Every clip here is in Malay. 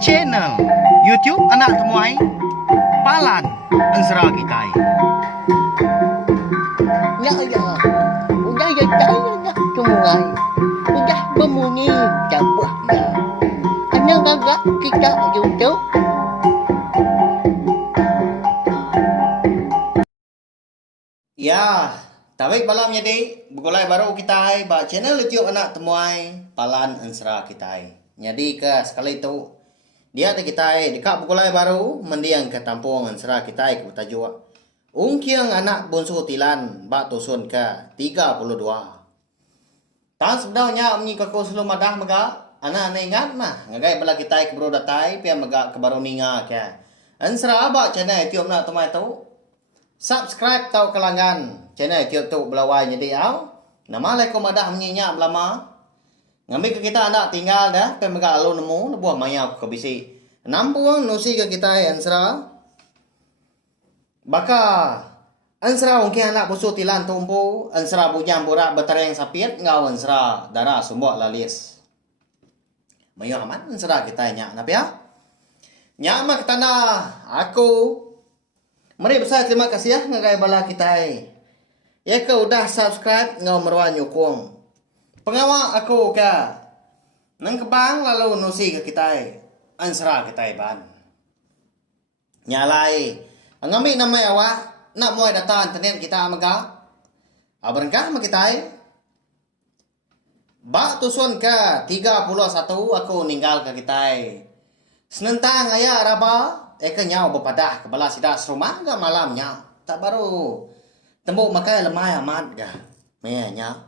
Channel YouTube Anak Temuai Palan Ensera Kitai. Ya ya, udah ya saya nak temuai, udah berbunyi cabut ya. Ana gagak kita YouTube. Ya, tabik malam jadi begulai baru kita ba channel YouTube Anak Temuai Palan Ensera Kitai. Jadi ke sekali itu dia ada kita dekat begulai baru mendiang ke tampung Ensera Kitai ke tajuk Ungkiang anak bungsu tilan ba tusun ke 32. Tak sebenarnya menyi kako selu madah maga anak ingat mah ngagai bala kita ke bro datai pia maga ke baru ninga ke. Ensera ba channel YouTube Anak Temuai tu subscribe tau kelangan channel YouTube belawai jadi au. Nama laikom adah menyinya belama. Ngambil ke kita anak tinggal dah pemega alun nemu buah maya aku kebisi. Nampuang nusi ke kita Ensera. Baka Ensera ungki anak busu tilan tumpu, Ensera bujang borak bertereng sapit ngau Ensera darah sumbok lalis. Mayo aman Ensera kita nyak napa ya? Nyak mah ketanda aku. Mari besar terima kasih ya ngagai bala kita. Ya ke udah subscribe ngau merwa nyukung. Pengawa aku ke nang kebang lalu nusi ke kita. Ensera kita ban. Nyalai. Ngambil nama awak nak muai data internet kita maga. Abrengkah mak kita. Ba tusun ke 31 aku ninggal ke kita. Senentang ayah raba eka nyau berpadah ke bala sidak serumah ke malamnya. Tak baru tembuk makai lemai amat ke. Mehnya.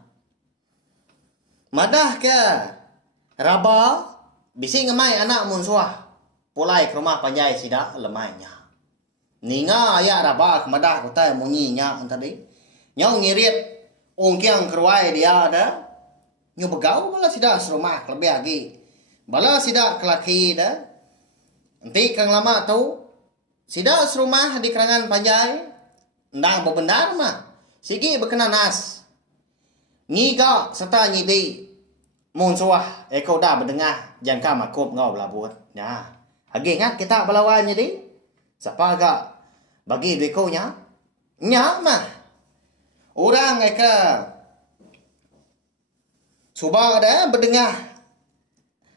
Madah ke raba bisi ngemai anak munsuah. Pulai ke rumah panjai sidak lemainya. Ninga ayah raba ke madah kutai munyinya tadi. Nyau ngirit ungkiang keruai dia ada. Nyu begau bala sidak serumah lebih lagi. Bala sidak kelaki dah. Nanti kang lama tu sida serumah di kerangan panjai ndang bebenar mah sigi berkenan nas ngiga serta nyidi mun suah eko dah berdengah jangka makup ngau belabut ya agi ingat kita belawan jadi siapa agak bagi deko nya mah orang eka subah dah berdengah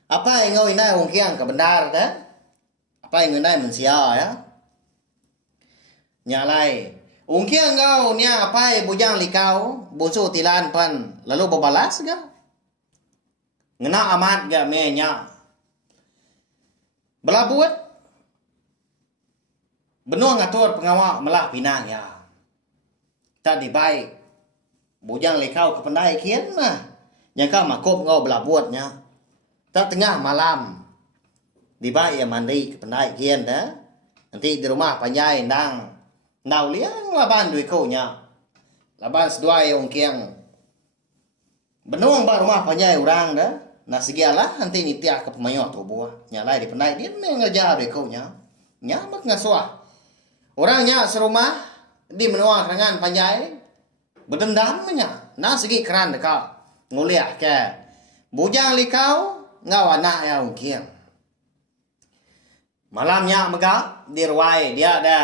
apa yang ngau inai ungkiang ke benar dah apa yang ngenai mensia ya nyalai ungkiang ngau nia apa bujang likau busu tilan pan lalu berbalas ga ngena amat ga menya belabut benua ngatur pengawak melah pinang ya tak dibaik bujang likau ke pendai kian mah nyangka makup ngau belabutnya tak tengah malam dibaik ya mandi ke pendai kian dah nanti di rumah panjai ndang ndau liang laban duit kau nya laban sedua yang kiang benuang ba rumah panjai orang dah na segialah nanti nitiah ke pemayo tu buah nyalai di pendai dia mengajar duit kau nya mak ngasuah orangnya serumah di menua kerangan panjai berdendam nya na segi keran dekat nguliah ke bujang likau ngau anak ya kiang malamnya mega di ruai dia ada.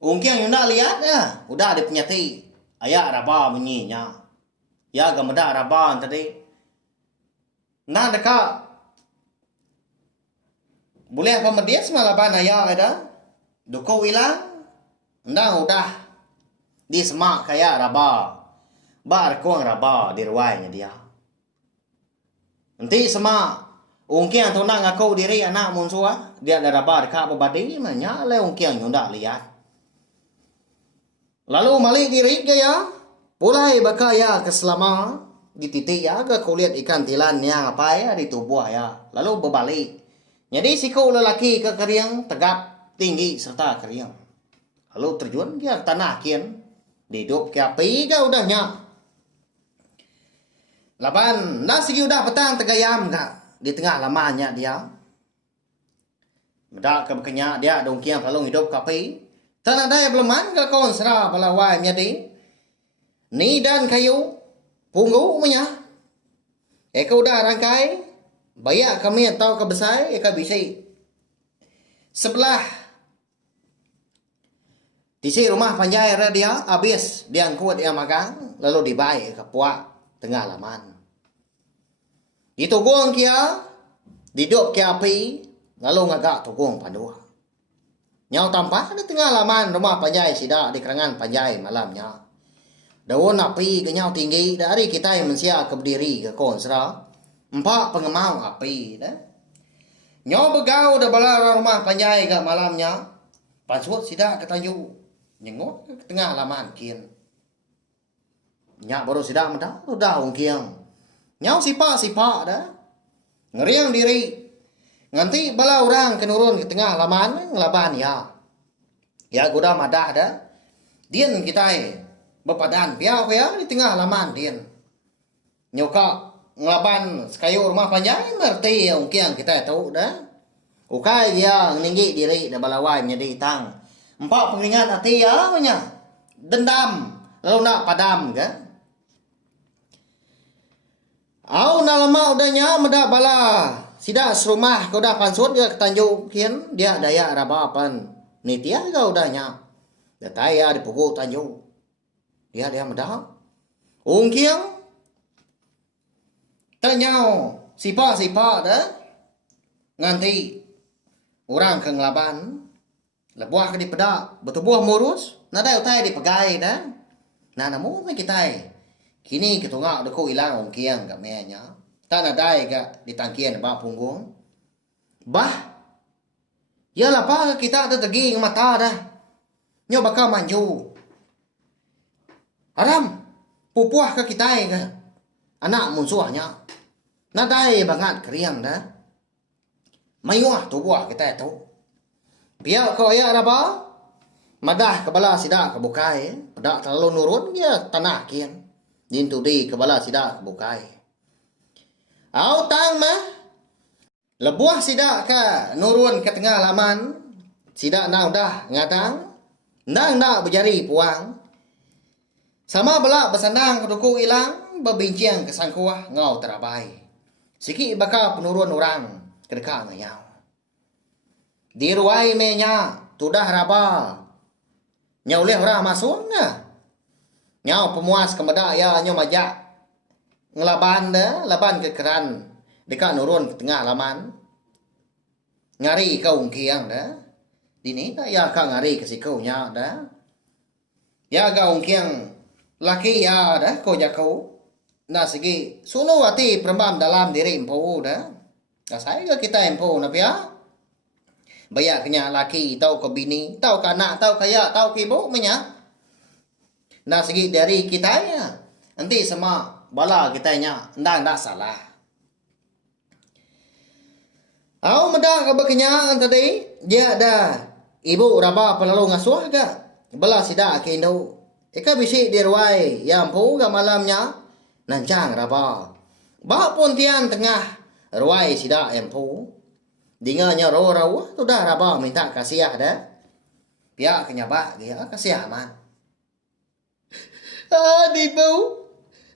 Ungkiang yang nak lihat ya, udah ada penyati. Ayah raba bunyinya. Ya gameda raba tadi. Nah dekat. Boleh apa medias malaban ayah ada. Duko hilang. Ndang udah di semak kayak raba. Bar kuang raba di ruainya dia. Nanti semak ungkiang tu nak ngaku diri anak munsua dia ada rabar dekat berbadi mana le ungkiang yang dak lihat lalu malik diri gaya pulai bakaya ke selama di titik ya ke kulit ikan tilan yang apa ya di tubuh ya lalu berbalik jadi siku lelaki ke keriang tegap tinggi serta keriang lalu terjun dia tanah kian hidup ke api ke udahnya laban nasi udah petang tegayam kak di tengah lamanya dia. Medak ke bekenya dia dongkiang lalu hidup kapi. Tanah daya beleman ke kawan serah balawai menjadi. Ni dan kayu punggu punya. Eka udah rangkai Bayak kami atau ke besar ka bisi. Sebelah Tisi rumah panjai dia habis dia angkut dia makan lalu dibaik ke puak tengah laman. Ditugung kia didup kia api lalu ngagak tugung pandua. Nyau tampah di tengah laman rumah panjai sida di kerangan panjai malamnya. Daun api ke nyau tinggi dari kita yang mensia ke berdiri ke konsra. Empat pengemau api dah. Nyau begau dah bala rumah panjai ke malamnya. Pansut sida ke tanju. Nyengok ke tengah laman kian. Nyak baru sida mendah udah ungkiang. Nyau sipak dah. Ngeriang diri. Nganti bala orang kenurun ke tengah laman ngelaban ya. Ya goda madah dah. Dian kita bepadan piau ya di tengah laman dian. Nyoka ngelaban sekayu rumah panjang ngerti ungkiang kita tahu dah. Ukai dia ninggi diri dah balawai menjadi tang. Empat pengingat hati ya punya. Dendam lalu nak padam ke. Au na lama udahnya medak bala. Sida serumah kau dah pansut dia ketanjuk kian dia daya rabapan. Nitia kau udahnya. Dataya dipukul tanjuk. Dia medak. Ungkiang tanyau sipak dah. Nganti orang ke ngelaban. Lebuah ke di pedak, bertubuh murus, nadai utai di pegai dah. Nah namu me kita kini ketungak deko ilang ongkiang gak menya. Tak nadai gak di tangkian ba punggung. Bah, ya apa kita ada tegi mata dah. Nyo bakal manju. Aram, pupuah ke kita ke. Anak musuhnya. Nadai banget keriang dah. Mayuah tubuh kita itu. Pihak kau ya apa? Madah kepala sida kebukai. Pedak terlalu nurun dia tanah kian. Jintu di kepala sida kebukai. Au tang mah. Lebuah sida ke nurun ke tengah laman. Sida nang dah ngatang. Nang nak berjari puang. Sama belak bersandang keduku hilang. Berbincang ke sangkuah ngau terabai. Sikit bakal penurun orang kedekat ngayau. Di ruai menya tudah raba. Nyau leh orang masuk na. Nyau pemuas kemedak ya nyau majak. Ngelaban dah, laban ke keran. Dekat nurun ke tengah laman. Ngari kau ungkiang dah. Dini tak ya kau ngari ke sikau nya dah. Ya kau ungkiang laki ya dah kau jakau. Nah segi sunu hati perembam dalam diri empu dah. Kasai ke kita empu na pia. Bayak kenya laki, tahu ke bini, tahu ke anak, tahu ke ya, tahu ke ibu, menya. Nah segi dari kita ya, nanti sama bala kita nya, ndak salah. Au medak ke bekenya tadi, dia ada ibu raba pelalu ngasuh ke, bala sida ke Indo. Eka bisi di ruai, yang pu ke malamnya, nancang raba. Bah pun tian tengah ruai sida yang pu. Dengarnya rawa-rawa tu dah raba minta kasih dah. Pihak kenyabak dia kasih aman. Di bau.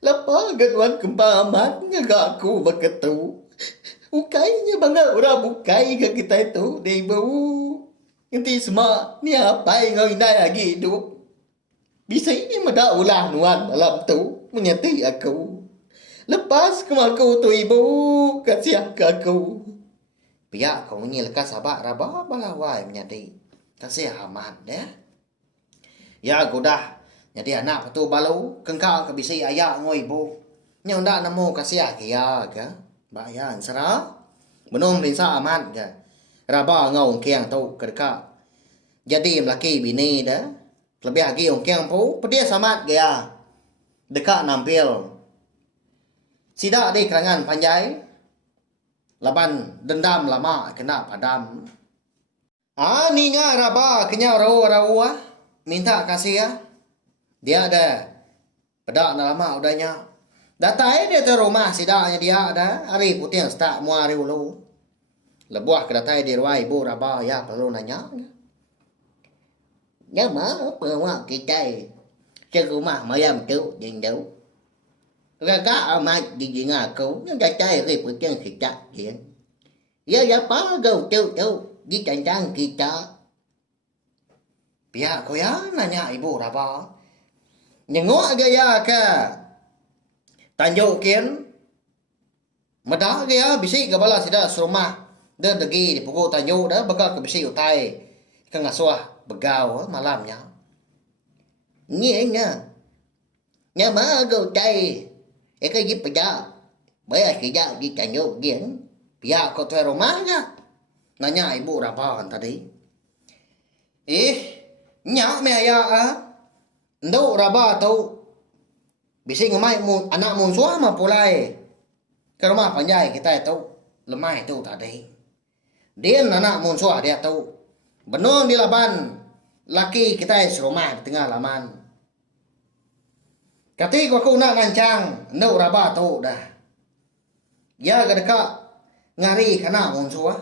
Lepas gaduan kembang aman ngagak aku beketu. Ukainya bangga orang bukai ke kita itu. Di bau. Nanti semua ni apa yang kau indai lagi hidup. Bisa ini medak ulah nuan malam tu menyati aku. Lepas kemaku tu ibu kasih ke aku. Pihak kau ni lekas sabak raba balawai menyadi. Kasih aman ya. Ya godah. Jadi anak patu balu kengkau ke bisi ayak ngoi ibu. Nyau ndak nemu kasih kia ke. Bayan serah. Menung rinsa aman ke. Raba ngau kiang tu kedekak. Jadi melaki bini dah. Lebih lagi kiang pu pedia samat dia. Dekat nampil. Sidak di kerangan panjai. Laban dendam lama kena padam. Ni nga raba kenya rawa minta kasih ya. Dia ada pedak na lama udahnya. Datai dia ke rumah sidaknya dia ada. Hari putih stak muari ulu. Lebuah ke datai di ruai ibu raba ya perlu nanya. Ya mah apa kita. Ke rumah mayam tu jeng dau. Raga amat di ngaku yang cai ribut yang kita kian. Ya apa gau tu di cancang kita. Pihak ko ya nanya ibu raba. Nyengok gaya ka. Tanjau kian. Madah gaya bisi ka bala sida serumah. Da degi di pukul tanjau dah bakal ke bisi utai. Ka ngasuah begau malamnya. Nghe nha. Nhà má gau cai. Cái gì bây giờ? Bây giờ cái gì đi cảnh nhậu kiến. Pihak ko tuai rumahnya. Nanya ibu raba tadi. Nyak me ya ndo raba tau. Bisi ngamai mun anak mun suah ma pulai. Ke rumah panjai kita tau. Lemai tu tadi. Dia anak mun suah dia tau. Benon di laban. Laki kita serumah di tengah laman. Ketika aku nak ngancang, ndo raba tu dah. Ya gadeka ngari kana mun suah.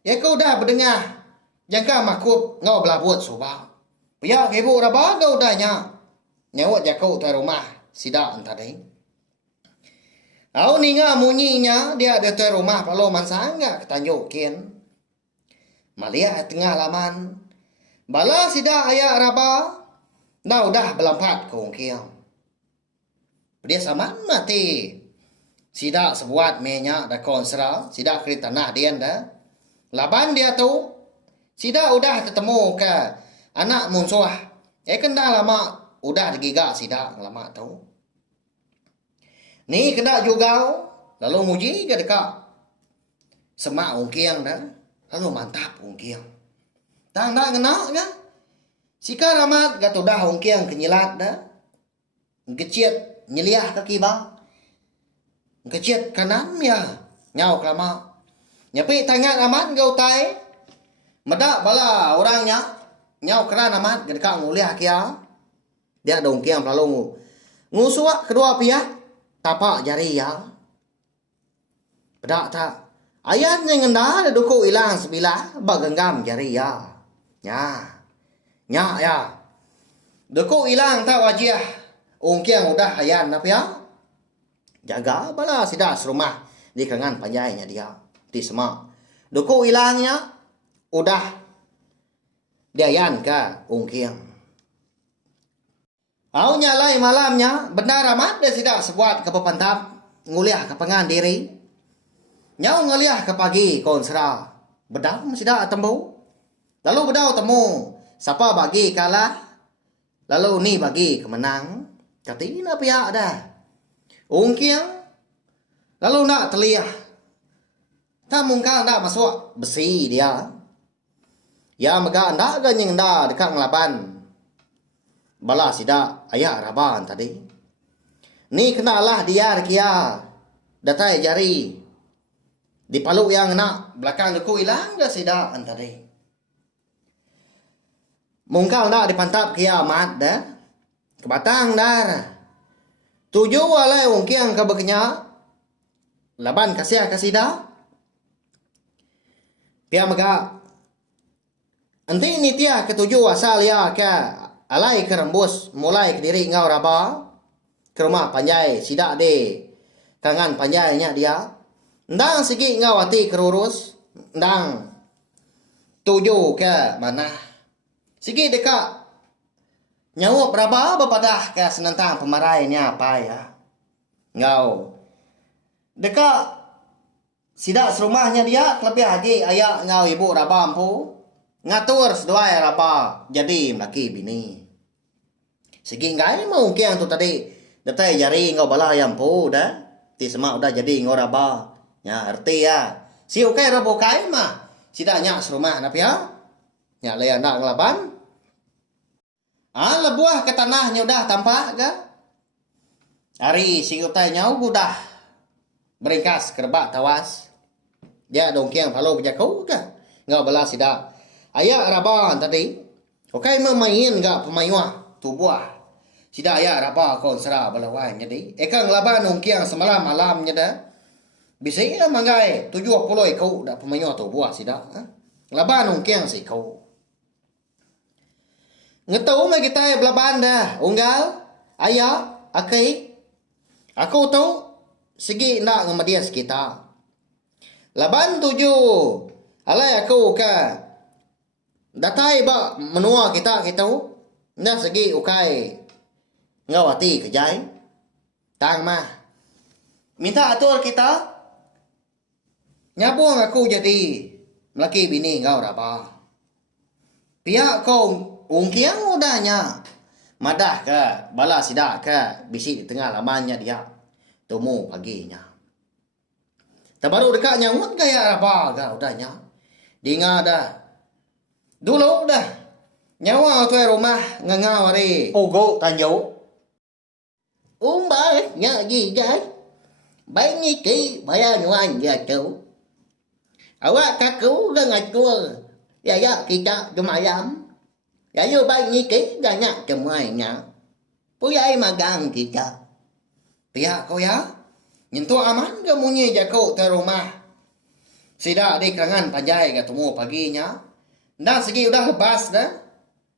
Ya kau dah berdengar. Jangka makut ngau belah buat subah. Pihak ibu raba kau dah nya. Nyawat jakau tu rumah sida tadi. Au ni nga munyinya dia ada tu rumah palo mansanga ketanjuk kian. Malia tengah laman. Bala sida ayah raba. Nau dah belampat kong kiam. Dia saman mati. Sida sebuat menya da konsra. Sida kri tanah dia dah. Laban dia tu. Sida udah ketemu ke anak munsuah. Kena lama udah digigak sida lama tu. Ni kena juga. Lalu muji ke dekat. Semak ungkiang dah. Lalu mantap ungkiang. Tak nak kena kan? Sika ramat gatu dah ungkiang kenyilat dah. Ngeciat nyeliah kaki bang. Ngeciat kanan ya. Nyau kelama. Nyapi tangan amat gau tai. Medak bala orangnya. Nyau keran amat dekat nguliah kia. Dia ada ungkiang lalu ngusuak kedua pihak. Tapak jari ya. Bedak tak. Ayatnya ngenda ada duku ilang sebilah. Bagenggam jari ya. Ya. Nya ya. Duku ilang tak wajah. Ungkiang udah ayan apa ya? Jaga bala sida serumah di kangan panjainya dia. Di semak. Duku ilangnya udah diayan ka ungkiang. Au nyalai malamnya benar amat dia sida sebuat ke pepantap nguliah ke pengan diri. Nyau nguliah ke pagi konsra. Bedau sida tembu. Lalu bedau temu siapa bagi kalah. Lalu ni bagi kemenang. Katina pihak dah. Ungkiang. Lalu nak terliah. Tak mungkin nak masuk besi dia. Ya mega ndak ganyeng dah dekat ngelaban. Bala sida ayah raban tadi. Ni kenalah dia kia. Datai jari. Di paluk yang nak belakang duku hilang dah sida tadi. Mungkin nak dipantap kia mat dah. Kebatang dar. Tujuh walai ungkiang ke bekenya. Laban kasih dah. Pia mega. Nanti ni tiah ketujuh asal ya ke alai ke rembus mulai ke diri ngau raba. Ke rumah panjai sidak de. Kangan panjainya dia. Ndang segi ngau hati kerurus. Ndang tujuh ke mana. Segi dekat. Nyawa berapa berpadah ke senentang pemarainya apa ya. Ngau. Dekat. Sidak serumahnya dia lebih lagi ayak ngau ibu raba ampu. Ngatur sedua raba jadi laki bini. Segi ngai mau kiang tu tadi. Datai jari ngau bala yang pu dah. Ti semak udah jadi ngau raba. Ya arti ya. Si ukai rabo kai mah. Sidak nyak serumah nap ya. Nyak layan nak ngelaban. Lebuah ke tanahnya udah tampak ke? Hari si utai nyau udah beringkas kerbak tawas. Dia dongkiang palo berjakau ke? Ngau bala sida. Ayak raban tadi. Okai memain gak pemayuah tubuh. Sida ayak raba konsra balawan jadi. Ekang laban dongkiang semalam malamnya dah. Bisa ya manggai 70 ekau dah pemayuah tubuh sida. Laban dongkiang si kau. Ngetau mai kita belaban dah. Unggal, ayah, akai. Aku tahu segi nak ngamadia kita. Laban tuju. Alai aku ka. Datai ba menua kita tahu. Nah segi ukai ngawati kejai. Tang mah. Minta atur kita. Nyabung aku jadi laki bini ngau raba. Pihak kau ungkiang udahnya. Madah ke, bala sidak ke, bisi di tengah lamannya dia. Temu paginya. Terbaru dekat nyamut gaya raba ga udahnya. Dinga dah. Dulu dah. Nyawa tuai rumah ngangau hari. Ogo tanjau. Umbai nhà gì đấy. Bấy nhiêu ký bayar nuan dia tu. Awak kaku dengan tua. Ya kita kemayam. Ya yo bấy nhiêu ký banyak kemayam. Puyai magang kita. Pihak kau ya. Nyentuh aman ke munyi jago ke rumah. Sida di kerangan panjai ke temu paginya. Dan segi udah lepas dah.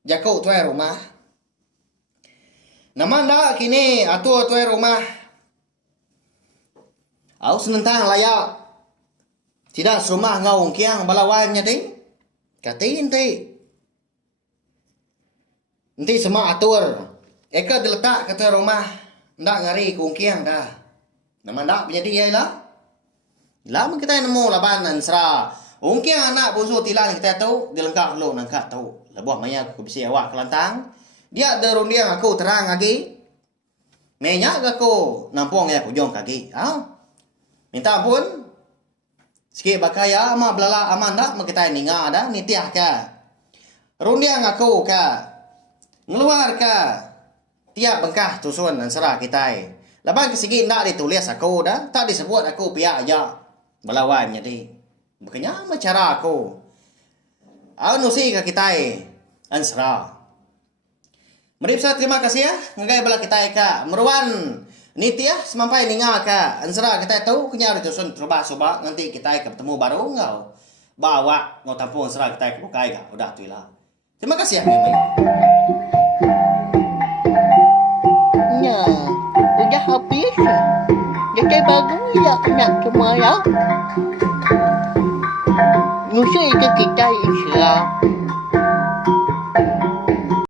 Jago tuai rumah. Naman dah kini atur tuai rumah. Au senentang layak. Tidak serumah ngau kiang balawannya ding. Katiin ti. Nanti semua atur. Eka diletak ke tuai rumah. Ndak ngari kungkiang dah. Naman dak menjadi ialah. Lama kita nemu labanan sera. Ungkiang anak busu tilang kita tahu dilengkap lo nangkat tahu. Lebuah maya aku bisi awak kelantang. Dia derundiang aku terang lagi. Menyak aku nampung ya aku jong kaki. Minta ampun. Sikit bakaya ama belala aman dak kita ninga dah nitiah ka. Rundiang aku ka. Ngeluar ka. Tiap bengkah tusun dan serah kita. Laban kesigi nak ditulis aku dah. Tak disebut aku pihak aja. Belawan jadi. Makanya cara aku. Nusi ke kita. Ansra. Mari saya terima kasih ya. Ngagai bala kita ka. Meruan niti ya semampai ninga ka. Ansra kita tahu kenya ditusun terubah soba nanti kita ketemu baru ngau. Bawa ngau tampung ansra kita ke bukai ka. Udah tu lah. Terima kasih ya. Nah, udah habis. Jadi baru ya nak kemayam. Nusa itu kita Islam.